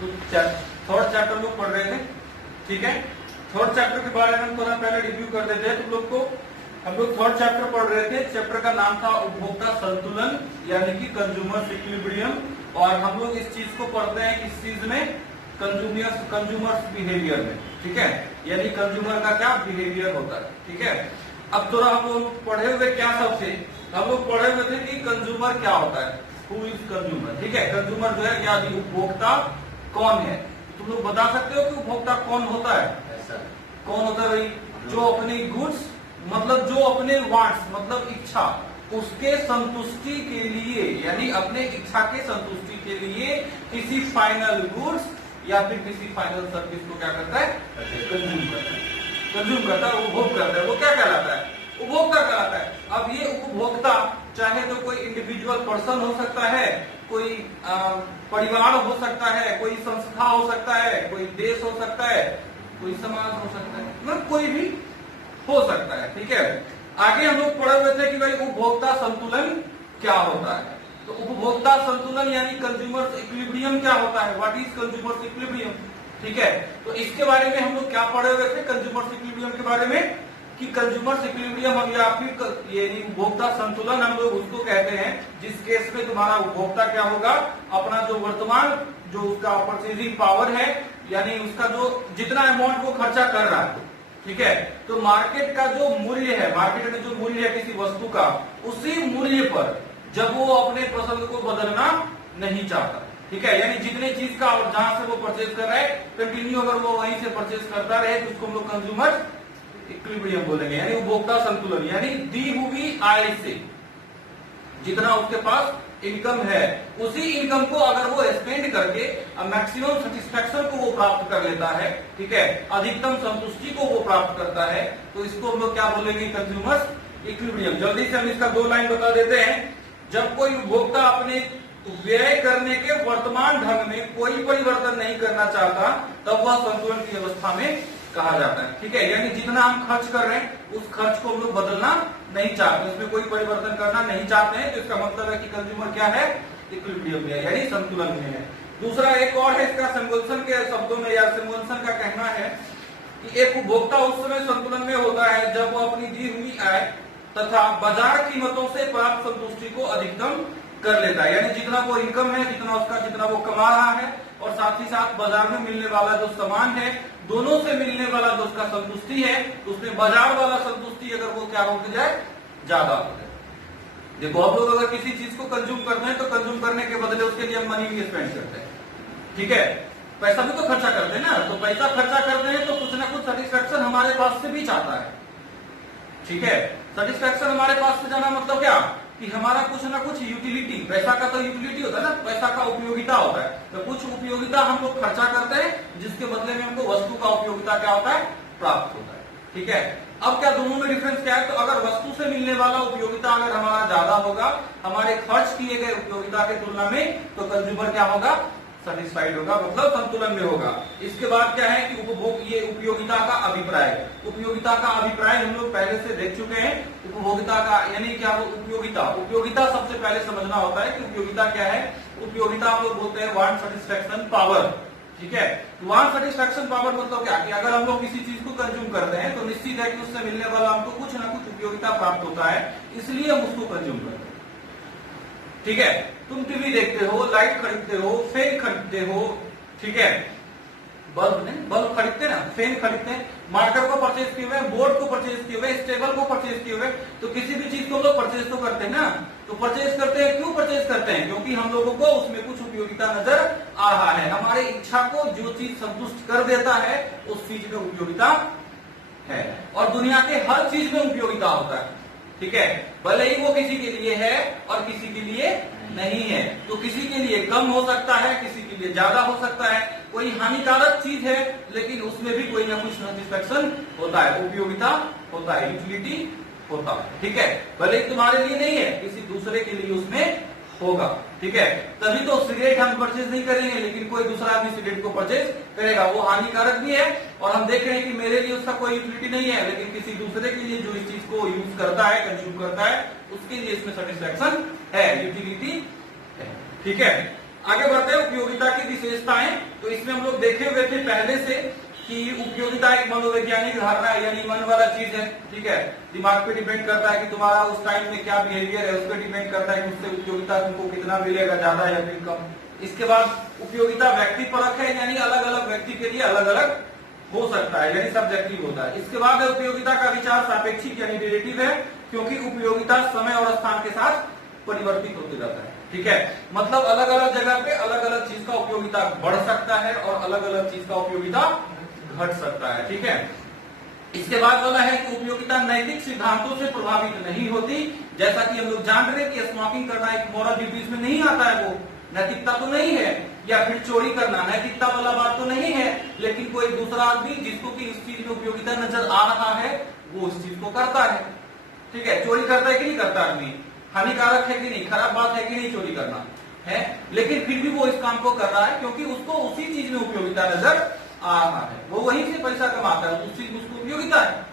तो third chapter लोग पढ़ रहे थे, ठीक है। थर्ड चैप्टर के बारे में हम थोड़ा पहले रिव्यू कर देते हैं तुम लोग को। हम लोग थर्ड चैप्टर पढ़ रहे थे, चैप्टर का नाम था उपभोक्ता संतुलन यानी कि कंज्यूमर्स इक्विलिब्रियम। और हम लोग इस चीज को पढ़ते हैं किस चीज में, कंज्यूमर्स बिहेवियर में, ठीक है। यानी कंज्यूमर का क्या बिहेवियर होता है, ठीक है। अब थोड़ा हम लोग पढ़े हुए क्या सबसे, हम लोग पढ़े हुए थे कि कंज्यूमर क्या होता है, हु इज कंज्यूमर, ठीक है। कंज्यूमर जो है यानी उपभोक्ता कौन है, तुम लोग बता सकते हो कि उपभोक्ता कौन होता है? कौन होता है भाई? जो अपनी गुड्स मतलब जो अपने वांट्स मतलब इच्छा उसके संतुष्टि के लिए यानी अपने इच्छा के संतुष्टि के लिए किसी फाइनल गुड्स या फिर किसी फाइनल सर्विस को क्या करता है? कंज्यूम करता है, कंज्यूम करता है, उपभोग करता है। वो क्या कहलाता है? उपभोक्ता कहलाता है। अब ये उपभोक्ता चाहे तो कोई इंडिविजुअल पर्सन हो सकता है, कोई परिवार हो सकता है, कोई संस्था हो सकता है, कोई देश हो सकता है, कोई समाज हो सकता है, मतलब कोई भी हो सकता है, ठीक है। आगे हम लोग पढ़े हुए थे कि भाई उपभोक्ता संतुलन क्या होता है। तो उपभोक्ता संतुलन यानी कंज्यूमर्स इक्विलिब्रियम क्या होता है, व्हाट इज कंज्यूमर्स इक्विलिब्रियम, ठीक है। तो इसके बारे में हम लोग क्या पढ़े हुए थे कंज्यूमर्स इक्विलिब्रियम के बारे में, कि कंज्यूमर्स इक्विलिब्रियम हम या फिर ये उपभोक्ता संतुलन हम लोग उसको कहते हैं जिस केस में तुम्हारा उपभोक्ता क्या होगा, अपना जो वर्तमान जो उसका परचेजिंग पावर है यानी उसका जो जितना अमाउंट वो खर्चा कर रहा है, ठीक है। तो मार्केट का जो मूल्य है, मार्केट में जो मूल्य है किसी वस्तु का, उसी मूल्य पर जब वो अपने पसंद को बदलना नहीं चाहता, ठीक है। यानी जितने चीज का और जहां से वो परचेज कर रहा है कंटिन्यू अगर वो वहीं से परचेज करता रहे तो उसको हम लोग कंज्यूमर इक्विलिब्रियम बोलेंगे, यानी उपभोक्ता संतुलन। यानी दी हुई आय से जितना उसके पास इनकम है उसी इनकम को अगर वो स्पेंड करके मैक्सिमम सेटिस्फेक्शन को वो प्राप्त कर लेता है, ठीक है, अधिकतम संतुष्टि को वो प्राप्त करता है, तो इसको हम लोग क्या बोलेंगे? Consumers equilibrium. जल्दी से हम इसका 2 लाइन बता देते हैं। जब कोई उपभोक्ता अपने व्यय करने के वर्तमान ढंग में कोई परिवर्तन नहीं करना चाहता तब वह संतुलन की अवस्था में कहा जाता है, ठीक है। यानी जितना हम खर्च कर रहे हैं उस खर्च को हम लोग बदलना नहीं चाहते, इसमें कोई परिवर्तन करना नहीं चाहते हैं, तो इसका मतलब है कि कंज्यूमर क्या है? इक्विलिब्रियम में यानी संतुलन में है। दूसरा एक और है इसका, सिम्बोल्सन के शब्दों में या सिम्बोल्सन का कहना है कि एक उपभोक्ता उस समय संतुलन में होता है जब वो अपनी दी हुई आय तथा बाजार कीमतों से प्राप्त संतुष्टि को अधिकतम कर लेता है। यानी जितना वो इनकम है, जितना वो कमा रहा है और साथ ही साथ बाजार में मिलने वाला जो सामान है, दोनों से मिलने वाला जो उसका संतुष्टि है, उसमें बाजार वाला संतुष्टि अगर वो क्या हो जाए, ज्यादा हो जाए। देखो आप लोग अगर किसी चीज को कंज्यूम करते हैं तो कंज्यूम करने के बदले उसके लिए हम मनी भी स्पेंड करते हैं, ठीक है, पैसा भी तो खर्चा करते हैं ना। तो पैसा खर्चा करते हैं तो कुछ ना कुछ सेटिस्फेक्शन हमारे पास से भी चाहता है, ठीक है। सेटिस्फेक्शन हमारे पास से जाना मतलब क्या कि हमारा कुछ ना कुछ यूटिलिटी, पैसा का तो यूटिलिटी होता है ना, पैसा का उपयोगिता होता है, तो कुछ उपयोगिता हम लोग खर्चा करते हैं जिसके बदले में हमको वस्तु का उपयोगिता क्या होता है? प्राप्त होता है, ठीक है। अब क्या दोनों में डिफरेंस क्या है? तो अगर वस्तु से मिलने वाला उपयोगिता अगर हमारा ज्यादा होगा हमारे खर्च किए गए उपयोगिता की तुलना में, तो कंज्यूमर क्या होगा? सेटिस्फाइड होगा, मतलब संतुलन में होगा। इसके बाद क्या है कि ये उपयोगिता का अभिप्राय, उपयोगिता का अभिप्राय हम लोग पहले से देख चुके हैं। उपभोक्ता का यानी क्या? उपयोगिता सबसे पहले समझना होता है कि उपयोगिता क्या है। उपयोगिता हम लोग बोलते हैं वांट सेटिस्फेक्शन पावर, ठीक है। वांट सेटिस्फेक्शन पावर मतलब क्या कि अगर हम लोग किसी चीज को कंज्यूम करते हैं तो निश्चित है कि उससे मिलने वाला हमको कुछ ना कुछ उपयोगिता प्राप्त होता है, इसलिए हम उसको कंज्यूम करते हैं, ठीक है। तुम टीवी देखते हो, लाइट खरीदते हो, फैन खरीदते हो, ठीक है, बल्ब खरीदते ना, फैन खरीदते हैं, मार्कर को परचेज किए हुए, बोर्ड को परचेज किए हुए, स्टेबल को परचेज किए हुए, तो किसी भी चीज को लोग परचेज तो करते हैं ना। तो परचेज करते हैं, क्यों परचेज करते हैं? क्योंकि हम लोगों को उसमें कुछ उपयोगिता नजर आ रहा है, हमारी इच्छा को जो चीज संतुष्ट कर देता है उस चीज में उपयोगिता है। और दुनिया के हर चीज में उपयोगिता होता है, ठीक है, भले ही वो किसी के लिए है और किसी के लिए नहीं है। तो किसी के लिए कम हो सकता है, किसी के लिए ज्यादा हो सकता है। कोई हानिकारक चीज है लेकिन उसमें भी कोई ना कुछ सेटिस्फेक्शन होता है, उपयोगिता होता है, यूटिलिटी होता है, ठीक है। भले ही तुम्हारे लिए नहीं है, किसी दूसरे के लिए उसमें होगा, ठीक है। तभी तो सिगरेट हम परचेज नहीं करेंगे लेकिन कोई दूसरा आदमी सिगरेट को परचेज करेगा, वो हानिकारक भी है और हम देख रहे हैं कि मेरे लिए उसका कोई यूटिलिटी नहीं है, लेकिन किसी दूसरे के लिए जो इस चीज को यूज करता है, कंज्यूम करता है, उसके लिए इसमें सेटिस्फेक्शन है, यूटिलिटी है, ठीक है। आगे बढ़ते हैं उपयोगिता की विशेषताएं। तो इसमें हम लोग देखे हुए थे पहले से कि उपयोगिता एक मनोवैज्ञानिक धारणा है, यानी मन वाला चीज है, ठीक है। दिमाग पे डिपेंड करता है कि तुम्हारा उस टाइम में क्या बिहेवियर है, उस पर डिपेंड करता है कि उससे उपयोगिता तुमको कितना मिलेगा, ज्यादा या फिर कम। इसके बाद उपयोगिता व्यक्ति परक है, यानी अलग अलग व्यक्ति के लिए अलग अलग हो सकता है, यानी सब्जेक्टिव होता है। इसके बाद उपयोगिता का विचार सापेक्षिक यानी रिलेटिव है, क्योंकि उपयोगिता समय और स्थान के साथ परिवर्तित होते रहता है, ठीक है। मतलब अलग अलग जगह पे अलग अलग चीज का उपयोगिता बढ़ सकता है और अलग अलग चीज का उपयोगिता घट सकता है, ठीक है। इसके बाद वाला है कि उपयोगिता नैतिक सिद्धांतों से प्रभावित नहीं होती। जैसा कि हम लोग जान रहे कि स्मोकिंग करना एक मॉरल ड्यूटीज में नहीं आता है, वो नैतिकता तो नहीं है, या फिर चोरी करना नैतिकता वाला बात तो नहीं है, लेकिन कोई दूसरा आदमी जिसको कि इस चीज में उपयोगिता नजर आ रहा है वो उस चीज को करता है, ठीक है। चोरी करता है कि नहीं करता आदमी, हानिकारक है कि नहीं, खराब बात है कि नहीं चोरी करना है, लेकिन फिर भी वो इस काम को कर रहा है क्योंकि उसको उसी चीज में उपयोगिता नजर आ रहा है, वो वहीं से पैसा कमाता है, उस चीज में उसको उपयोगिता है,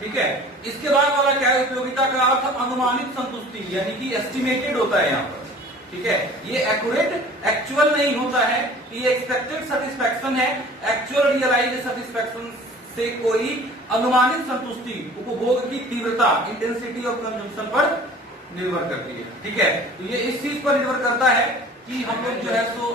ठीक है। इसके बाद वाला क्या है, उपयोगिता का अर्थ अनुमानित संतुष्टि यानी कि एस्टिमेटेड होता है यहाँ पर, ठीक है। ये एक्यूरेट एक्चुअल नहीं होता है, ये एक्सपेक्टेड सेटिस्फैक्शन है। एक्चुअल रियलाइज्ड सेटिस्फैक्शन से कोई अनुमानित संतुष्टि उपभोग की तीव्रता इंटेंसिटी ऑफ कंजम्पशन पर निर्भर करती है, ठीक है। तो ये इस चीज पर निर्भर करता है कि हम लोग जो है सो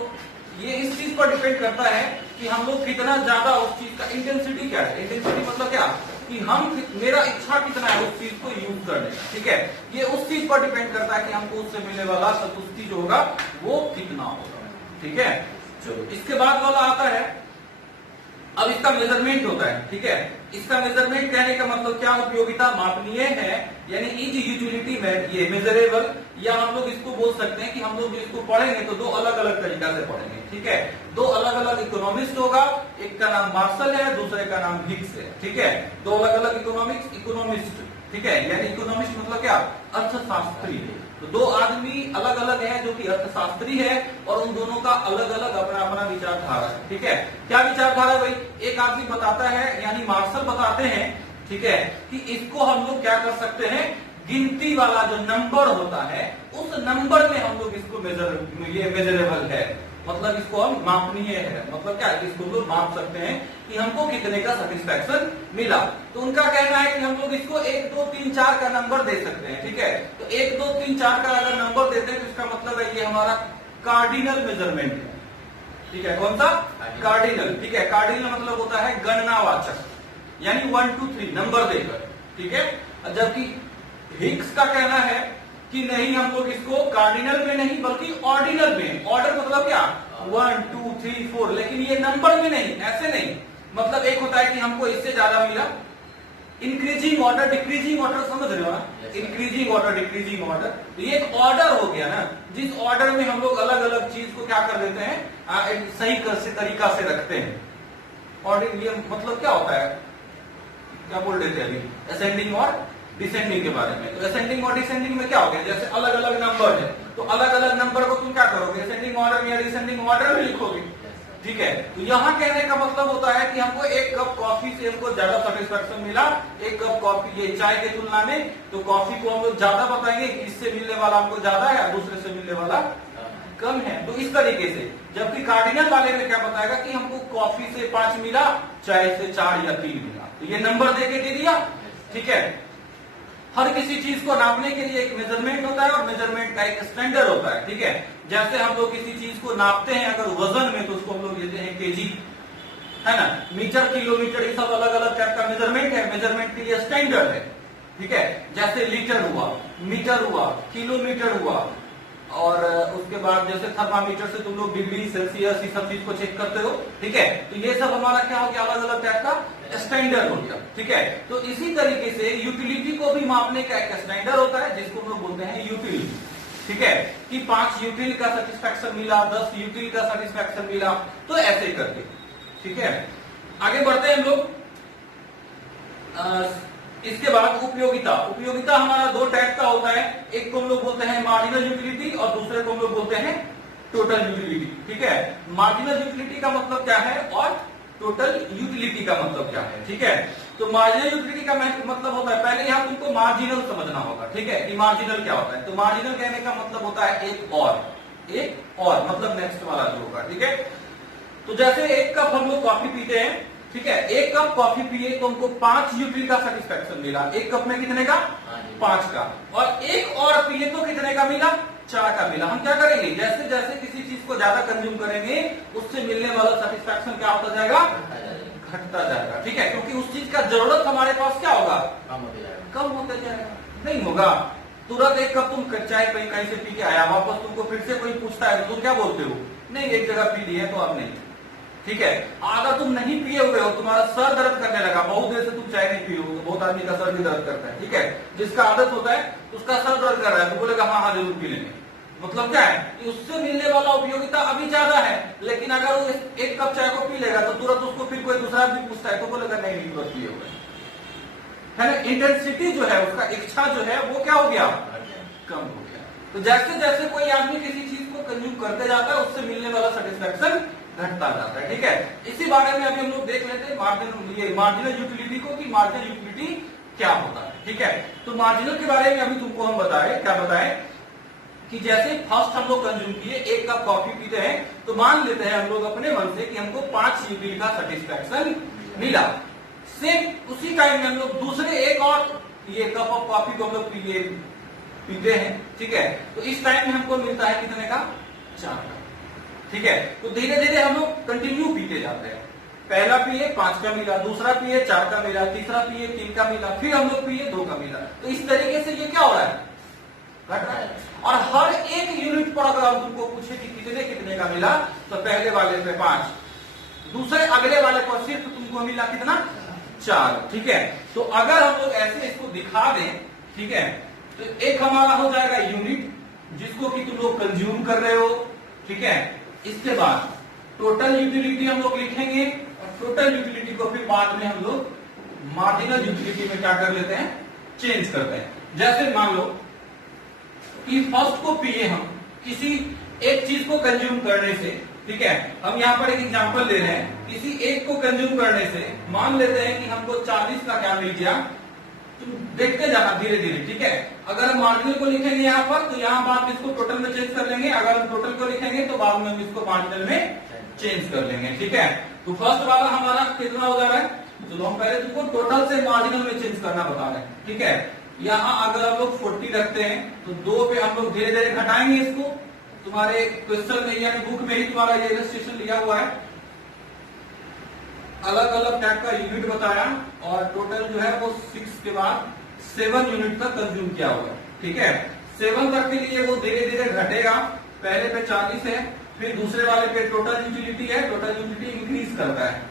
ये इस चीज पर डिपेंड करता है कि हम लोग कितना ज्यादा उस चीज का इंटेंसिटी क्या है। इंटेंसिटी मतलब क्या कि हम मेरा इच्छा कितना है उस चीज को यूज करने का, ठीक है। ये उस चीज पर डिपेंड करता है कि हमको उससे मिलने वाला संतुष्टि जो होगा वो कितना होगा, ठीक है। चलो इसके बाद वाला आता है, अब इसका मेजरमेंट होता है, ठीक है। इसका मेजरमेंट कहने का मतलब क्या, उपयोगिता मापनीय है, यानी इज यूटिलिटी ये मेजरेबल, या हम लोग इसको बोल सकते हैं कि हम लोग इसको पढ़ेंगे तो दो अलग अलग तरीका से पढ़ेंगे, ठीक है। दो अलग अलग इकोनॉमिस्ट होगा, एक का नाम मार्शल है, दूसरे का नाम हिक्स है, ठीक है। दो अलग अलग इकोनॉमिस्ट, ठीक है, यानी इकोनॉमिस्ट मतलब क्या, अर्थशास्त्री है। तो दो आदमी अलग अलग हैं जो कि अर्थशास्त्री है, और उन दोनों का अलग अलग अपना अपना विचारधारा है, ठीक है। क्या विचारधारा भाई, एक आदमी बताता है यानी मार्शल बताते हैं, ठीक है, कि इसको हम लोग क्या कर सकते हैं, गिनती वाला जो नंबर होता है उस नंबर में हम लोग इसको ये मेजरेबल है, मतलब इसको हम मापनीय है, मतलब क्या इसको हम लोग माप सकते हैं कि हमको कितने का सेटिस्फैक्शन मिला। तो उनका कहना है कि हम लोग इसको 1 2 3 4 का नंबर दे सकते हैं, ठीक है। तो 1 2 3 4 का अगर नंबर देते हैं तो इसका मतलब है ये हमारा कार्डिनल मेजरमेंट है, ठीक है। कौन सा, कार्डिनल, ठीक है। कार्डिनल मतलब होता है गणनावाचक, यानी 1 2 3 नंबर देकर, ठीक है। जबकि हिक्स का कहना है कि नहीं, हम लोग इसको कार्डिनल में नहीं बल्कि ऑर्डिनल में, ऑर्डर मतलब क्या 1 2 3 4, लेकिन ये नंबर में नहीं, ऐसे नहीं, मतलब एक होता है कि हमको इससे ज्यादा मिला, इंक्रीजिंग ऑर्डर डिक्रीजिंग ऑर्डर, समझ रहे हो ना, इंक्रीजिंग ऑर्डर डिक्रीजिंग ऑर्डर, तो ये एक ऑर्डर हो गया ना, जिस ऑर्डर में हम लोग अलग अलग चीज को क्या कर देते हैं, सही तरीका से रखते हैं। ऑर्डर ये मतलब क्या होता है, क्या बोल रहे थे अभी, असेंडिंग और डिसेंडिंग के बारे में। तो असेंडिंग और डिसेंडिंग में क्या हो गया, जैसे अलग अलग नंबर है तो अलग अलग नंबर को तुम क्या करोगे, असेंडिंग ऑर्डर में या डिसेंडिंग ऑर्डर में लिखोगे, ठीक है। तो यहाँ कहने का मतलब होता है कि हमको 1 कप कॉफी से हमको ज्यादा सेटिस्फैक्शन मिला, 1 कप कॉफी ये चाय के तुलना में, तो कॉफी को हम लोग ज्यादा बताएंगे कि इससे मिलने वाला हमको ज्यादा है और दूसरे से मिलने वाला कम है। तो इस तरीके से, जबकि कार्डिनल वाले में क्या बताएगा कि हमको कॉफी से 5 मिला, चाय से 4 या 3 मिला, तो ये नंबर देके दे दिया, ठीक है। हर किसी चीज को नापने के लिए एक मेजरमेंट होता है और मेजरमेंट का एक स्टैंडर्ड होता है, ठीक है। जैसे हम लोग किसी चीज को नापते हैं अगर वजन में, तो उसको हम लोग लेते हैं केजी, है ना, मीटर किलोमीटर, ये सब अलग अलग टाइप का मेजरमेंट है, मेजरमेंट के लिए स्टैंडर्ड है, ठीक है। जैसे लीटर हुआ, मीटर हुआ, किलोमीटर हुआ, और उसके बाद जैसे थर्मामीटर से तुम लोग डिग्री सेल्सियस इस सब चीज को चेक करते हो, ठीक है। तो ये सब हमारा क्या हो गया, अलग अलग टाइप का स्टैंडर्ड हो गया, ठीक है। तो इसी तरीके से यूटिलिटी को भी मापने का एक स्टैंडर्ड होता है जिसको हम लोग बोलते हैं यूटिल, ठीक है, कि 5 यूटिल का सेटिस्फैक्शन मिला, 10 यूटिल का सेटिस्फैक्शन मिला, तो ऐसे करके, ठीक है। आगे बढ़ते हैं हम लोग। इसके बाद उपयोगिता, उपयोगिता हमारा 2 टाइप का होता है, एक को हम लोग बोलते हैं मार्जिनल यूटिलिटी और दूसरे को हम लोग बोलते हैं टोटल यूटिलिटी, ठीक है। मार्जिनल यूटिलिटी का मतलब क्या है और टोटल यूटिलिटी का मतलब क्या है, ठीक है। तो मार्जिनल यूटिलिटी का मतलब होता है, पहले यहां तुमको मार्जिनल समझना होगा, ठीक है, कि मार्जिनल क्या होता है। तो मार्जिनल कहने का मतलब होता है एक और मतलब नेक्स्ट वाला जो होगा, ठीक है। तो जैसे 1 कप हम लोग कॉफी पीते हैं, ठीक है, 1 कप कॉफी पिए तो हमको 5 यूटिल का सेटिस्फेक्शन मिला। 1 कप में कितने का? 5 का। और एक और पिए तो कितने का मिला? 4 का मिला। हम क्या करेंगे, जैसे जैसे किसी चीज को ज्यादा कंज्यूम करेंगे उससे मिलने वाला सेटिस्फेक्शन क्या होता जाएगा? घटता जाएगा, ठीक है, क्योंकि उस चीज का जरूरत हमारे पास क्या होगा? कम होता जाएगा। नहीं होगा, तुरंत 1 कप तुम चाय कहीं से पी के आया, वापस तुमको फिर से कोई पूछता है तो तुम क्या बोलते हो? नहीं, एक जगह पी ली है तो अब नहीं, ठीक है। अगर तुम नहीं पिए हुए हो, तुम्हारा सर दर्द करने लगा, बहुत देर से तुम चाय नहीं पिए हो, तो बहुत आदमी का सर भी दर्द करता है, ठीक है, जिसका आदत होता है उसका सर दर्द कर रहा है तो बोलेगा हाँ हाँ जरूर पी लेंगे। मतलब क्या है कि उससे मिलने वाला उपयोगिता अभी ज्यादा है, लेकिन अगर वो 1 कप चाय को पी लेगा तो तुरंत उसको फिर कोई दूसरा भी पूछता है तो बोलेगा नहीं तुरंत पिए हुए, है ना। इंटेंसिटी जो है उसका, इच्छा जो है वो क्या हो गया? कम हो गया। तो जैसे जैसे कोई आदमी किसी चीज को कंज्यूम करते जाता है उससे मिलने वाला सेटिस्फेक्शन घटता जाता है, ठीक है। इसी बारे में अभी हम लोग देख लेते हैं मार्जिनल यूटिलिटी को, कि मार्जिनल यूटिलिटी क्या होता है, ठीक है। तो मार्जिनल के बारे में अभी तुमको हम बताएं कि जैसे फर्स्ट हम लोग कंज्यूम किए 1 कप कॉफी पीते हैं तो मान लेते हैं हम लोग अपने मन से कि हमको 5 यूटिल का सेटिस्फेक्शन मिला। सेम उसी टाइम में हम लोग दूसरे 1 और ये कप ऑफ कॉफी को हम लोग पीते हैं, ठीक है। तो इस टाइम में हमको मिलता है कितने का? 4 का, ठीक है। तो धीरे धीरे हम लोग कंटिन्यू पीते जाते हैं। पहला पिए 5 का मिला, दूसरा पिए 4 का मिला, तीसरा पिए 3 का मिला, फिर हम लोग पिए 2 का मिला। तो इस तरीके से ये क्या हो रहा है? घट रहा है। और हर एक यूनिट पर अगर हम तुमको पूछे कि कितने कितने का मिला, तो पहले वाले पे 5, दूसरे अगले वाले पर सिर्फ तुमको मिला कितना? 4, ठीक है। तो अगर हम लोग ऐसे इसको दिखा दें, ठीक है, तो एक हमारा हो जाएगा यूनिट जिसको कि तुम लोग कंज्यूम कर रहे हो, ठीक है। इसके बाद टोटल यूटिलिटी हम लोग लिखेंगे और टोटल यूटिलिटी को फिर बाद में हम लोग मार्जिनल यूटिलिटी में क्या कर लेते हैं? चेंज करते हैं। जैसे मान लो कि फर्स्ट को पिए हम किसी एक चीज को कंज्यूम करने से, ठीक है, हम यहाँ पर एक एग्जांपल ले रहे हैं, किसी एक को कंज्यूम करने से मान लेते हैं कि हमको 40 का क्या मिल गया। तुम देखते जाना धीरे धीरे, ठीक है। अगर हम मार्जिनल को लिखेंगे यहाँ पर तो यहाँ बाद में इसको टोटल में चेंज कर लेंगे, अगर हम टोटल को लिखेंगे तो बाद में हम इसको मार्जिनल में चेंज कर लेंगे, ठीक है। तो फर्स्ट वाला हमारा कितना हो जा रहा है? चलो हम पहले तुमको टोटल से मार्जिनल में चेंज करना बता रहे हैं, ठीक है। यहाँ अगर हम लोग 40 रखते हैं तो 2 पे हम लोग धीरे धीरे घटाएंगे इसको। तुम्हारे क्वेश्चन में यानी बुक में ही तुम्हारा ये इलस्ट्रेशन लिया हुआ है, अलग अलग टाइप का यूनिट बताया और टोटल जो है वो 6 के बाद 7 यूनिट तक कंज्यूम किया हुआ है, ठीक है। 7 तक के लिए वो धीरे धीरे घटेगा। पहले पे 40 है, फिर दूसरे वाले पे टोटल यूटिलिटी है, टोटल यूटिलिटी इंक्रीज करता है।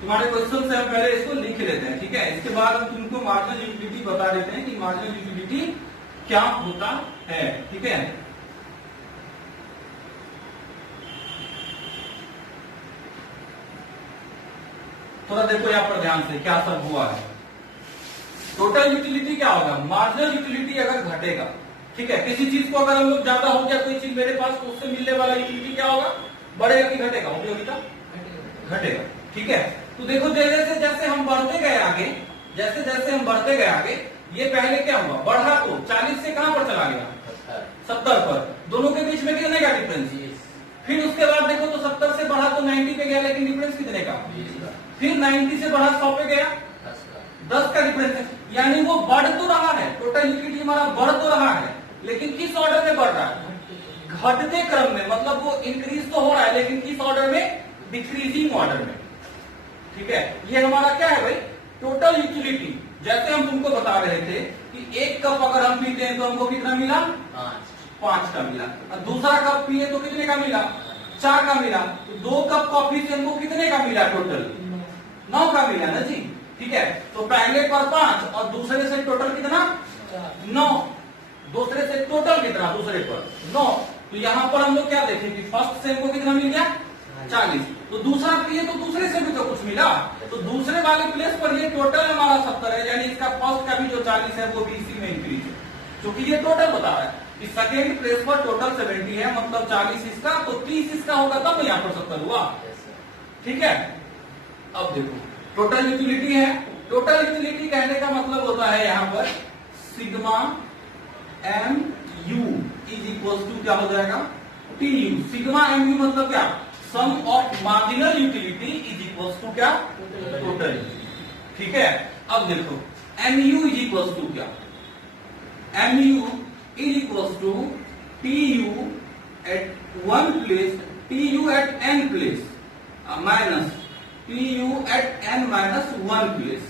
तुम्हारे क्वेश्चन से हम पहले इसको लिख लेते हैं, ठीक है। इसके बाद हम तुमको मार्जिनल यूटिलिटी बता देते हैं कि मार्जिनल यूटिलिटी क्या होता है, ठीक है। थोड़ा देखो यहाँ पर ध्यान से क्या सब हुआ है। टोटल यूटिलिटी क्या होगा? मार्जिनल यूटिलिटी अगर घटेगा, ठीक है, किसी चीज को अगर हम लोग ज्यादा हो गया कोई चीज मेरे पास तो उससे मिलने वाला यूटिलिटी क्या होगा? बढ़ेगा कि घटेगा? उपयोगिता घटेगा, ठीक है। तो देखो जैसे जैसे हम बढ़ते गए आगे, जैसे जैसे हम बढ़ते गए आगे, ये पहले क्या हुआ? बढ़ा तो 40 से कहां पर चला गया? 70 पर। दोनों के बीच में कितने का डिफरेंस? फिर उसके बाद देखो तो 70 से बढ़ा तो 90 पे गया, लेकिन डिफरेंस कितने का? फिर 90 से बढ़ा 100 पे गया, 10 का डिफरेंस है। यानी वो बढ़ तो रहा है, टोटल यूटिलिटी हमारा बढ़ तो रहा है, लेकिन किस ऑर्डर में बढ़ रहा है? घटते क्रम में। मतलब वो इंक्रीज तो हो रहा है लेकिन किस ऑर्डर में? डिक्रीजिंग ऑर्डर में, ठीक है। ये हमारा क्या है भाई? Total utility. जैसे हम तुमको बता रहे थे कि 1 कप अगर हम पीते हैं तो हमको कितना मिला? 5 का मिला। और दूसरा कप पिए तो कितने का मिला? 4 का मिला। तो 2 कप कॉफी से हमको कितने का मिला? टोटल 9 का मिला ना जी, ठीक है। तो पहले पर 5 और दूसरे से टोटल कितना? 9। दूसरे से टोटल कितना? दूसरे पर 9। तो यहाँ पर हम लोग क्या देखें कि फर्स्ट से हमको कितना मिल गया? 40। तो दूसरा पिए तो दूसरे से भी तो कुछ मिला। तो दूसरे वाले प्लेस पर ये टोटल हमारा 70 है, यानी इसका फर्स्ट का भी जो 40 है वो भी इसी में इंक्रीज है, क्योंकि ये टोटल बता रहा है कि सेकेंड प्लेस पर टोटल 70 है, मतलब 40 इसका, तो 30 इसका होगा तब यहाँ पर 70 हुआ, ठीक है। अब देखो टोटल यूटिलिटी है। टोटल यूटिलिटी कहने का मतलब होता है यहाँ पर sigma M U is equal to क्या हो जाएगा, T U. Sigma M U मतलब क्या, sum of marginal utility is equal to क्या, टोटल यूटिलिटी। ठीक है, अब देखो M U is equal to क्या, M U is equal to T U at one place, T U at N place minus T U at N minus one place.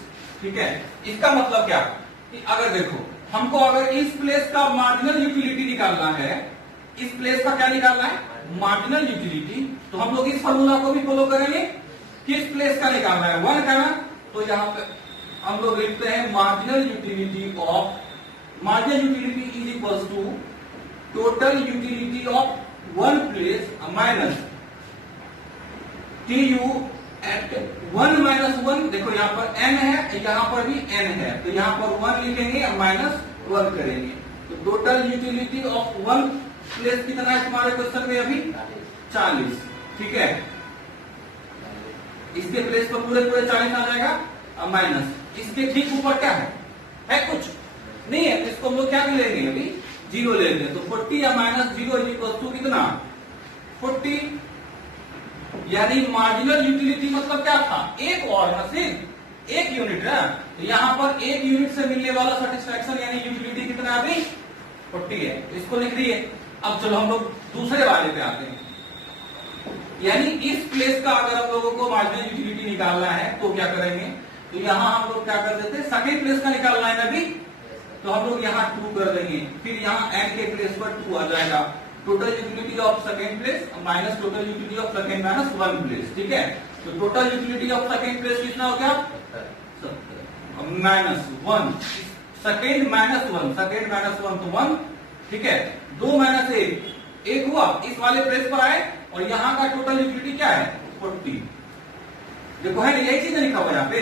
ठीक है, इसका मतलब क्या कि अगर देखो हमको अगर इस प्लेस का मार्जिनल यूटिलिटी निकालना है, इस प्लेस का क्या निकालना है, मार्जिनल यूटिलिटी, तो हम लोग इस फॉर्मूला को भी फॉलो करेंगे। किस प्लेस का निकालना है, वन का ना, तो यहां पे हम लोग लिखते हैं marginal utility of, marginal utility is equal to total utility of one place minus T U at one minus one. देखो यहाँ पर n है, यहाँ पर भी n है, तो यहाँ पर वन लिखेंगे माइनस वन करेंगे, तो total utility of one place कितना है तुम्हारे क्वेश्चन में अभी 40। ठीक है, इसके प्लेस पर पूरे 40 आ जाएगा माइनस, इसके ठीक ऊपर क्या है कुछ नहीं है, तो इसको हम लोग क्या लेंगे अभी, जीरो ले लेंगे, तो 40 या minus zero is equal to कितना 40, यानी मार्जिनल यूटिलिटी मतलब क्या था, एक और सिर्फ एक यूनिट है, तो यहाँ पर एक यूनिट से मिलने वाला सेटिस्फैक्शन यानी यूटिलिटी कितना अभी 40 है, तो इसको लिख दिए। अब चलो हम लोग दूसरे वाले पे आते हैं, यानी इस प्लेस का अगर हम लोगों को मार्जिनल यूटिलिटी निकालना है तो क्या करेंगे, तो यहाँ हम लोग क्या कर देते हैं, सेकेंड प्लेस का निकालना है अभी, तो हम लोग यहाँ 2 कर देंगे, फिर यहाँ n के प्लेस पर 2 आ जाएगा, total utility of second place minus total utility of second minus one place. ठीक है, तो total utility of second place कितना हो गया, minus one, second minus one, second minus one तो वन। ठीक है, 2 माइनस 1 हुआ, इस वाले प्लेस पर आए, और यहाँ का टोटल यूटिलिटी क्या है 40। देखो है ना, यही चीज लिखा हुआ यहाँ पे,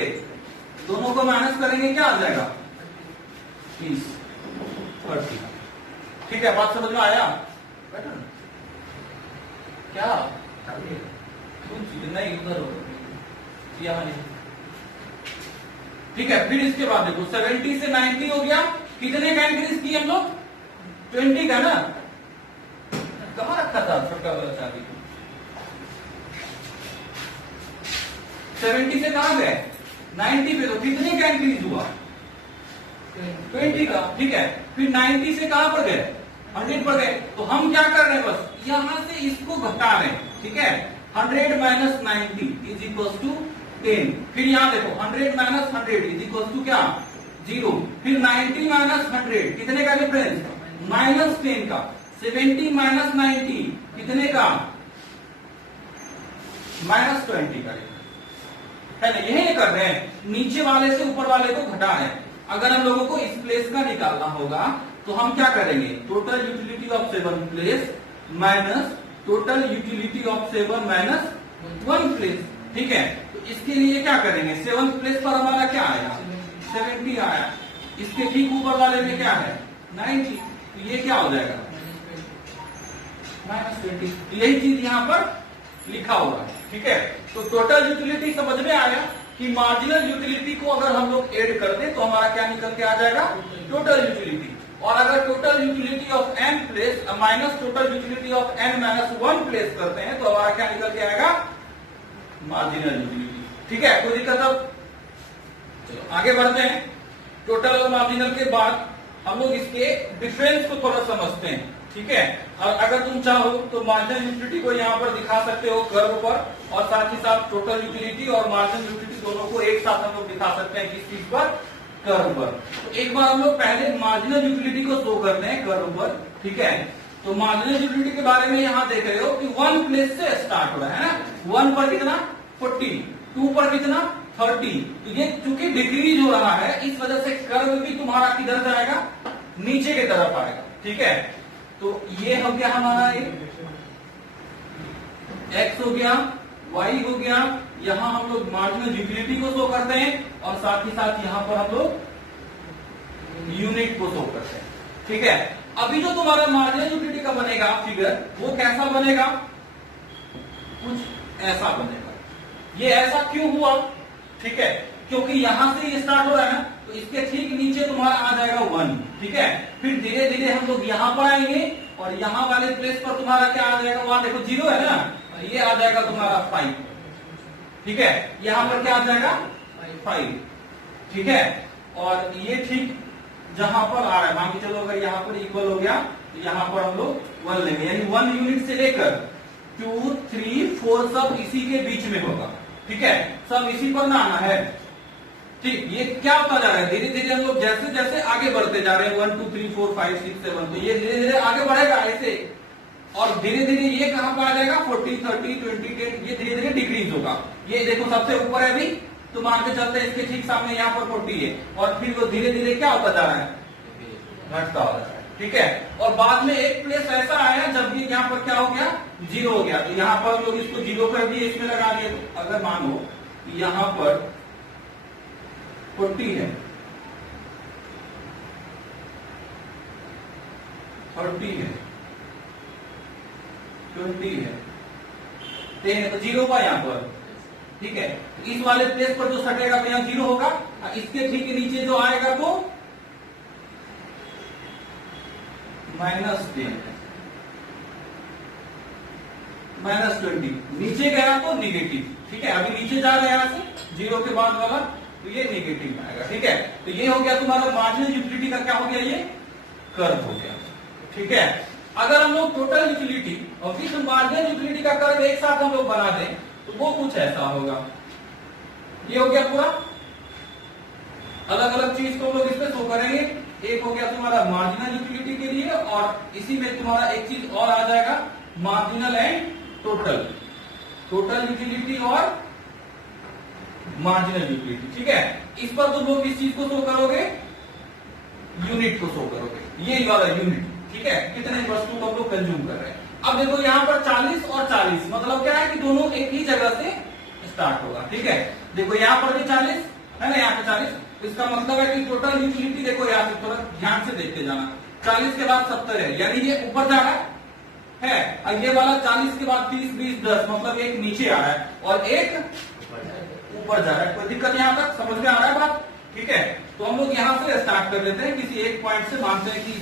दोनों को माइनस करेंगे क्या आ जाएगा 30, 30। ठीक है, बात समझ में आया, क्या कुछ नहीं उधर यहाँ नहीं। ठीक है, फिर इसके बाद देखो 70 से 90 हो गया, कितने का इंक्रीज किए हम लोग 20 का ना, कहां रखा था छोटा वाला चाबी, 70 से कहां गए 90 पे, तो कितने का इंक्रीज हुआ 20 का। ठीक है, फिर 90 से कहां पर गए 100 पर गए, तो हम क्या कर रहे हैं, बस यहां से इसको घटा रहे हैं। ठीक है, 100 माइनस 90 इज इक्वल टू 10, फिर यहां देखो 100 माइनस 100 इज इक्वल टू क्या 0, फिर 90 माइनस 100 कितने का डिफरेंस माइनस 10 का, 70 माइनस 90 कितने का माइनस 20 का, है ना, यही कर रहे हैं, नीचे वाले से ऊपर वाले को घटा रहे हैं। अगर हम लोगों को इस प्लेस का निकालना होगा तो हम क्या करेंगे, total utility of 7 place minus total utility of 7 minus 1 place. ठीक है, तो इसके लिए क्या करेंगे, 7 प्लेस पर हमारा क्या आया 70 आया, इसके ठीक ऊपर वाले में क्या है 90, तो ये क्या हो जाएगा माइनस 20, यही चीज यहाँ पर लिखा हुआ है। ठीक है, तो टोटल यूटिलिटी समझ में आया कि मार्जिनल यूटिलिटी को अगर हम लोग ऐड कर दें तो हमारा क्या निकल के आ जाएगा टोटल यूटिलिटी, और अगर total utility of n place minus total utility of n minus 1 place करते हैं तो हमारा क्या निकल के आएगा मार्जिनल यूटिलिटी। ठीक है, कोई दिक्कत, अब चलो आगे बढ़ते हैं। टोटल और मार्जिनल के बाद हम लोग इसके डिफरेंस को थोड़ा समझते हैं। ठीक है, और अगर तुम चाहो तो मार्जिनल यूटिलिटी को यहाँ पर दिखा सकते हो कर्व पर, और साथ ही साथ टोटल यूटिलिटी और मार्जिनल यूटिलिटी दोनों को एक साथ हम लोग दिखा सकते हैं किस चीज पर, कर्व पर। तो एक बार हम लोग पहले मार्जिनल यूटिलिटी को शो करते हैं कर्व पर। ठीक है, तो मार्जिनल यूटिलिटी के बारे में यहाँ देख रहे हो कि 1 प्लेस से स्टार्ट हो रहा है ना, 1 पर कितना 40, 2 पर कितना 30, तो ये चूंकि डिक्रीज हो रहा है इस वजह से कर्व भी तुम्हारा किधर जाएगा नीचे की तरफ आएगा। ठीक है, तो ये हो गया हमारा x हो गया, y हो गया, यहां हम लोग मार्जिनल यूटिलिटी को शो करते हैं, और साथ ही साथ यहां पर हम लोग यूनिट को शो करते हैं। ठीक है, अभी जो तुम्हारा मार्जिनल यूटिलिटी का बनेगा फिगर वो कैसा बनेगा, कुछ ऐसा बनेगा। ये ऐसा क्यों हुआ, ठीक है, क्योंकि यहां से ये स्टार्ट हो रहा है ना, तो इसके ठीक नीचे तुम्हारा आ जाएगा 1, ठीक है। फिर धीरे धीरे हम लोग यहाँ पर आएंगे और यहाँ वाले प्लेस पर तुम्हारा क्या आ जाएगा, वहां देखो 0 है ना, ये आ जाएगा तुम्हारा 5, ठीक है। यहाँ पर क्या आ जाएगा 5, ठीक है। और ये ठीक जहां पर आ रहा है, मान के चलो अगर यहाँ पर इक्वल हो गया तो यहाँ पर हम लोग 1 लेंगे, यानी 1 यूनिट से लेकर 2, 3, 4 सब इसी के बीच में होगा, ठीक है। सब इसी पर ना आना है, ठीक। ये क्या होता जा रहा है, धीरे धीरे हम लोग जैसे जैसे आगे बढ़ते जा रहे हैं 1, 2, 3, 4, 5, 6, 7, तो ये धीरे धीरे आगे बढ़ेगा ऐसे, और धीरे धीरे ये कहां पर आ जाएगा 40, 30, 20, 10, ये धीरे धीरे डिक्रीज होगा। ये देखो सबसे ऊपर है अभी, तो मान के चलते इसके ठीक सामने यहाँ पर 40 है, और फिर वो धीरे धीरे क्या होता जा रहा है, घटता हो रहा है, ठीक है। और बाद में एक प्लेस ऐसा आया जब ये यहाँ पर क्या हो गया 0 हो गया, तो यहाँ पर हम लोग इसको 0 कर दिए, इसमें लगा दिए। तो अगर मानो यहाँ पर 40 है, 30 है, 20 है, 10 है, तो 0 का यहाँ पर, ठीक है। इस वाले प्लेस पर जो सटेगा तो यहाँ 0 होगा, इसके ठीक नीचे जो आएगा तो -10, -20, नीचे गया तो निगेटिव, ठीक है। अभी नीचे जा रहा है यहाँ से 0 के बाद वाला, तो ये निगेटिव आएगा, ठीक है। तो ये हो गया तुम्हारा मार्जिनल यूटिलिटी का क्या हो गया, ये कर्व हो गया, ठीक है। अगर हम लोग टोटल यूटिलिटी और फिर मार्जिनल यूटिलिटी का कर्व एक साथ हम लोग बना दें तो वो कुछ ऐसा होगा। ये हो गया पूरा, अलग अलग चीज को हम लोग इस पे शो करेंगे। एक हो गया तुम्हारा मार्जिनल यूटिलिटी के लिए, और इसी में तुम्हारा एक चीज और आ जाएगा marginal and total, total utility और मार्जिनल यूटिलिटी, ठीक है। इस पर तुम लोग किस चीज को शो करोगे, यूनिट को शो करोगे, ये वाला यूनिट, ठीक है, कितने वस्तु को हम लोग कंज्यूम कर रहे हैं। अब देखो यहाँ पर 40 और 40, मतलब क्या है कि दोनों एक ही जगह से स्टार्ट होगा, ठीक है। देखो यहाँ पर भी 40 है ना, यहाँ पे 40, इसका मतलब है कि टोटल यूटिलिटी देखो यहाँ से थोड़ा ध्यान से देखते जाना, 40 के बाद 70 है, यानी ये ऊपर जा रहा है, और ये वाला 40 के बाद 30, 20, 10, मतलब एक नीचे आ रहा है और एक ऊपर जा रहा है। कोई दिक्कत यहाँ तक समझ में आ रहा है बात, ठीक है। तो हम लोग यहाँ से स्टार्ट कर लेते हैं, किसी एक पॉइंट से, मानते हैं कि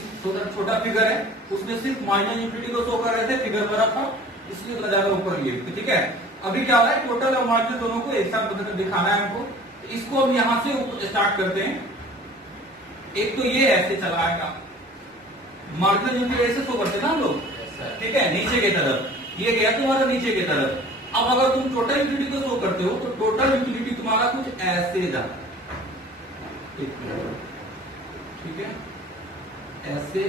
छोटा फिगर है, उसमें सिर्फ मार्जिनल यूटिलिटी को शो कर रहे थे, फिगर बड़ा था इसलिए ज्यादा ऊपर लिए, ठीक है। अभी क्या हो रहा है, टोटल और मार्जिनल दोनों को एक साथ बदलकर दिखाना है हमको। इसको हम यहाँ से स्टार्ट करते हैं। एक तो ये ऐसे चला आएगा, मार्जिनल यूटिलिटी ऐसे शो करते ना हम लोग, ठीक है, नीचे की तरफ, ये गया तुम्हारा नीचे की तरफ। अब अगर तुम टोटल यूटिलिटी को शो करते हो तो टोटल यूटिलिटी तुम्हारा कुछ ऐसे जाता है, ठीक है, ऐसे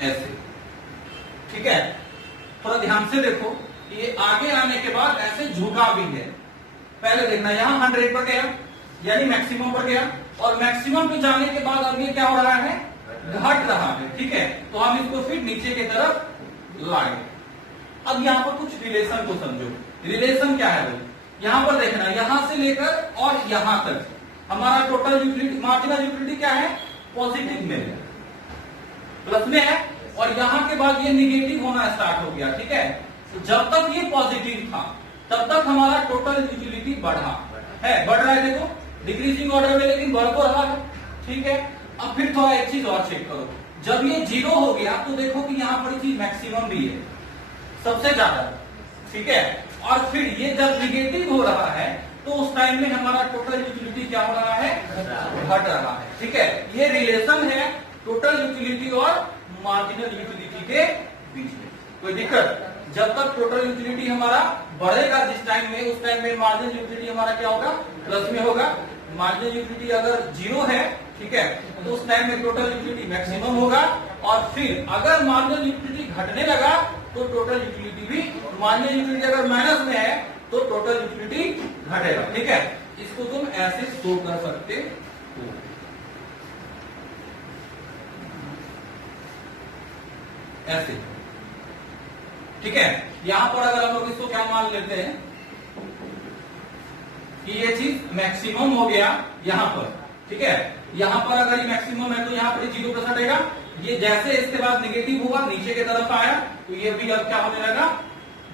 ऐसे, ठीक है। थोड़ा ध्यान से देखो, ये आगे आने के बाद ऐसे झुका भी है। पहले देखना यहाँ 100 पर गया, यानी मैक्सिमम पर गया, और मैक्सिमम पे जाने के बाद अब ये क्या हो रहा है, घट रहा है, ठीक है। तो हम इसको फिर नीचे की तरफ लाए। अब यहाँ पर कुछ रिलेशन को समझो। रिलेशन क्या है भाई, यहाँ पर देखना, यहां से लेकर और यहां तक हमारा टोटल यूटिलिटी, मार्जिनल यूटिलिटी क्या है, पॉजिटिव में है, प्लस में है, और यहां के बाद ये निगेटिव होना स्टार्ट हो गया, ठीक है। तो जब तक ये पॉजिटिव था तब तक हमारा टोटल यूटिलिटी बढ़ा है, बढ़ रहा है, देखो डिक्रीजिंग ऑर्डर में, लेकिन बढ़ तो रहा है, ठीक है। अब फिर थोड़ा एक चीज और चेक करो, जब ये 0 हो गया तो देखो कि यहाँ पर चीज मैक्सिमम भी है, सबसे ज्यादा, ठीक है। और फिर ये जब निगेटिव हो रहा है तो उस टाइम में हमारा टोटल यूटिलिटी क्या हो रहा है, घट रहा है, ठीक है। ये रिलेशन है टोटल यूटिलिटी और मार्जिनल यूटिलिटी के बीच में। कोई दिक्कत, जब तक टोटल यूटिलिटी हमारा बढ़ेगा जिस टाइम में, उस टाइम में मार्जिनल यूटिलिटी हमारा क्या होगा, प्लस में होगा। मार्जिनल यूटिलिटी अगर 0 है, ठीक है, तो उस टाइम में टोटल यूटिलिटी मैक्सिमम होगा। और फिर अगर मार्जिनल यूटिलिटी घटने लगा तो टोटल यूटिलिटी भी, मार्जिनल यूटिलिटी अगर माइनस में है तो टोटल यूटिलिटी घटेगा, ठीक है। इसको तुम ऐसे शो कर सकते हो, ऐसे, ठीक है। यहां पर अगर हम लोग इसको क्या मान लेते हैं कि ये चीज मैक्सिमम हो गया यहां पर, ठीक है। यहां पर अगर ये मैक्सिमम है तो यहां पर 0% आएगा। ये जैसे इसके बाद निगेटिव हुआ, नीचे की तरफ आया, तो ये भी अब क्या होने लगा,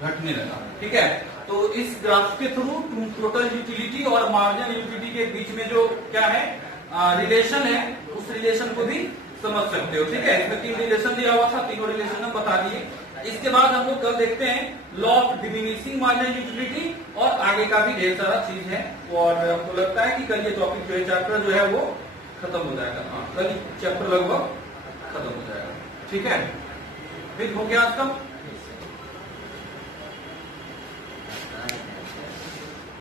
घटने लगा, ठीक है। तो इस ग्राफ के थ्रू तुम टोटल यूटिलिटी और मार्जिनल यूटिलिटी के बीच में जो क्या है, रिलेशन है उस रिलेशन को भी समझ सकते हो। ठीक है, इसमें 3 रिलेशन दिया हुआ था, तीनों रिलेशन हम बता दिए। इसके बाद हम लोग कल देखते हैं law of diminishing marginal utility और आगे का भी ढेर सारा चीज है। और हमको लगता है कि कल ये टॉपिक जो है चैप्टर जो है वो खत्म हो जाएगा। हाँ, कल चैप्टर लगभग खत्म हो जाएगा। ठीक है, फिर हो गया आज का।